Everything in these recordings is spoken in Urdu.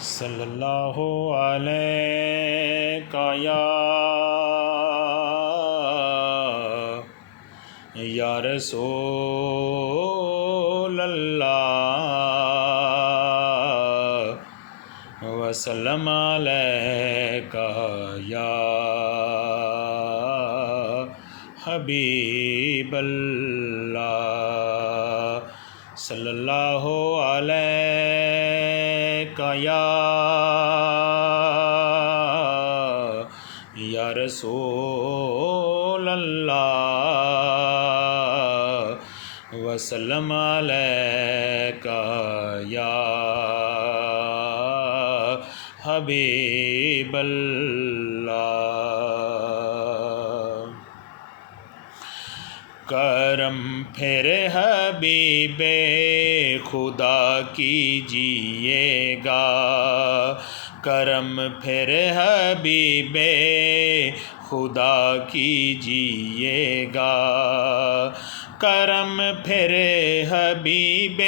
صلی اللہ علیہ یا رسول اللہ وسلم علیکہ یا حبیب اللہ صلی اللہ علیکہ یا رسول اللہ وسلم علیکہ یا حبیب اللہ کرم پھر حبیب خدا کیجیے گا کرم پھر حبیب خدا کیجیے گا کرم پھر حبیب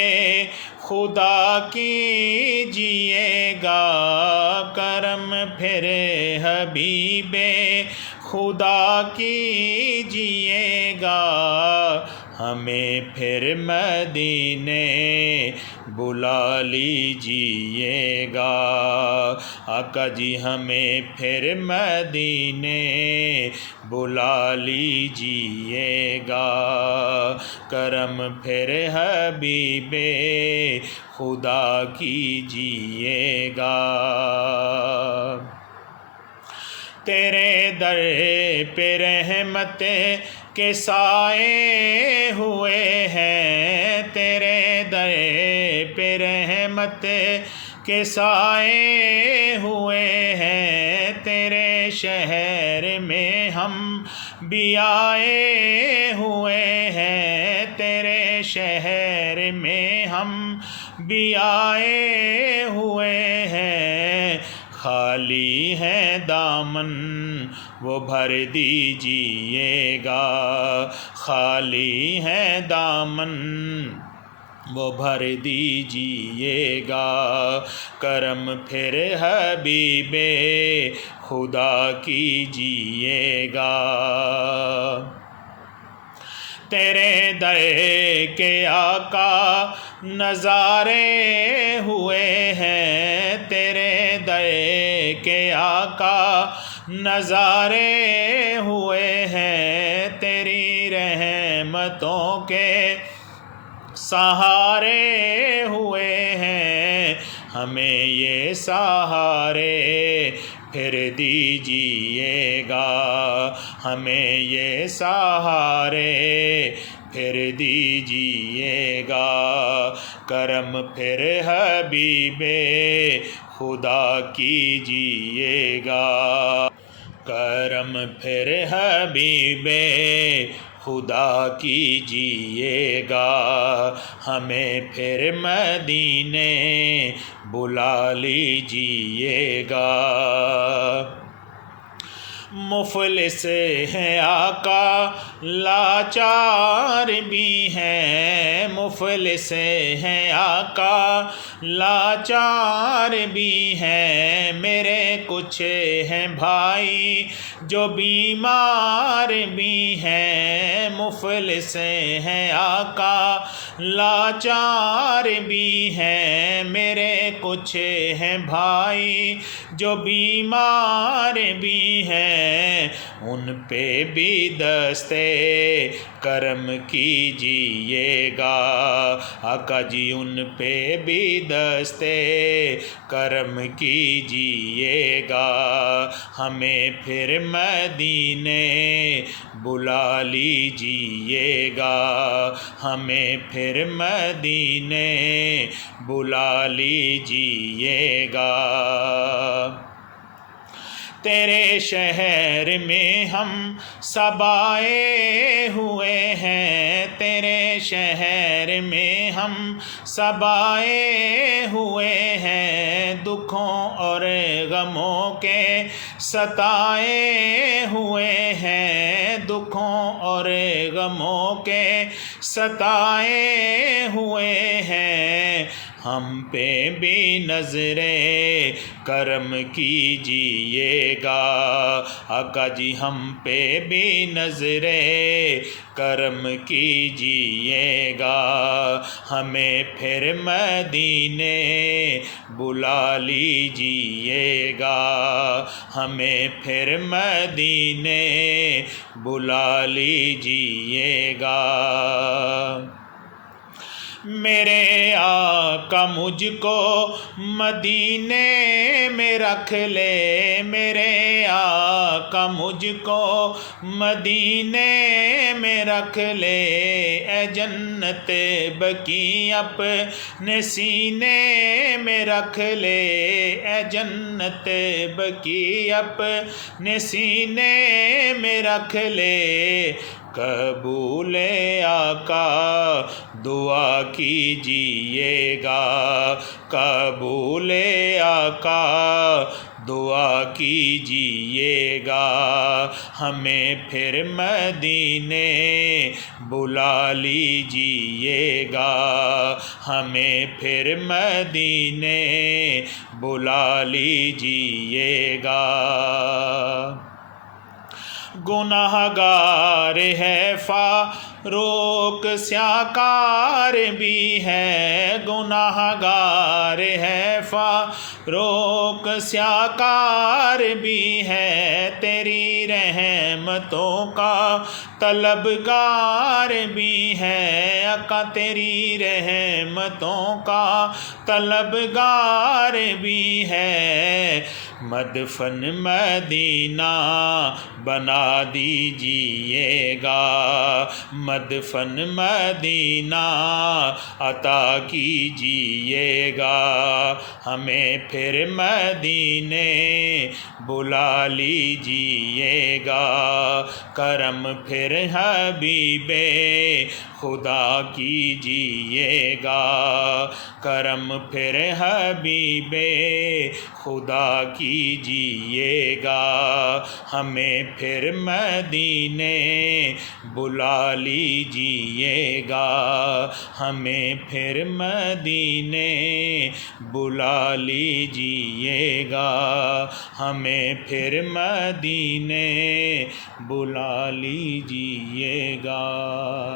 خدا کیجیے گا کرم پھر حبیب خدا کیجیے گا ہمیں پھر مدینے بلا لیجیے گا آقا جی ہمیں پھر مدینے بلا لیجیے گا کرم پھر حبیب خدا کیجیے گا تیرے در پہ رحمت کے سائے ہوئے ہیں تیرے در پہ رحمت کے سائے ہوئے ہیں تیرے شہر میں ہم بھی آئے ہوئے ہیں تیرے شہر میں ہم بھی آئے ہوئے ہیں خالی ہے دامن وہ بھر دیجیے گا خالی ہے دامن وہ بھر دیجیے گا کرم پھر حبیب خدا کیجیے گا تیرے در کے آقا نظارے ہوئے ہیں تیرے در کے آقا نظارے ہوئے ہیں تیری رحمتوں کے سہارے ہوئے ہیں ہمیں یہ سہارے پھر دیجیے گا ہمیں یہ سہارے پھر دیجیے گا کرم پھر حبیب خدا کیجیے گا کرم پھر حبیب خدا کیجیے گا ہمیں پھر مدینے بلا لیجیے گا مفلس ہیں آقا لاچار بھی ہیں مفلس ہیں آقا لاچار بھی ہیں میرے کچھ ہیں بھائی جو بیمار بھی ہیں مفلس ہیں آقا لاچار بھی ہیں میرے کچھ ہیں بھائی جو بیمار بھی ہیں ان پہ بھی دستے کرم کیجیے گا آقا جی ان پہ بھی دستے کرم کیجیے گا ہمیں پھر مدینے بلا لیجیے گا ہمیں پھر مدینے بلا لیجیے گا تیرے شہر میں ہم سب آئے ہوئے ہیں تیرے شہر میں ہم سب آئے ہوئے ہیں دکھوں اور غموں کے ستائے ہوئے ہیں دکھوں اور غموں کے ستائے ہوئے ہیں ہم پہ بھی نظر کرم کیجیے گا، آقا جی ہم پہ بھی نظر کرم کیجیے گا، ہمیں پھر مدینے بلا لیجیے گا، ہمیں پھر مدینے بلا لیجیے گا۔ میرے آقا مجھ کو مدینے میں رکھ لے، میرے آقا مجھ کو مدینے میں رکھ لے، اے جنت بقیع اپنے سینے میں رکھ لے، اے جنت بقیع اپنے سینے میں رکھ لے، قبول آقا دعا کیجیے گا، قبول آقا دعا کیجیے گا، ہمیں پھر مدینے بلا لیجیے گا، ہمیں پھر مدینے بلا لیجیے گا۔ گناہ گار ہے فاروق سیاکار بھی ہے، گناہ گار ہے فاروق سیاکار بھی ہے، تیری رحمتوں کا طلبگار بھی ہے، آقا تیری رحمتوں کا طلبگار بھی ہے، مدفن مدینہ بنا دیجیے گا، مدفن مدینہ عطا کیجیے گا، ہمیں پھر مدینے بلا لیجیے گا، کرم پھر حبیب خدا کیجیے گا، کرم پھر حبیب خدا کیجیے گا، ہمیں پھر مدینے بلا لیجیے گا، ہمیں پھر مدینے بلا لیجیے گا، ہمیں پھر مدینے بلا لیجیے گا۔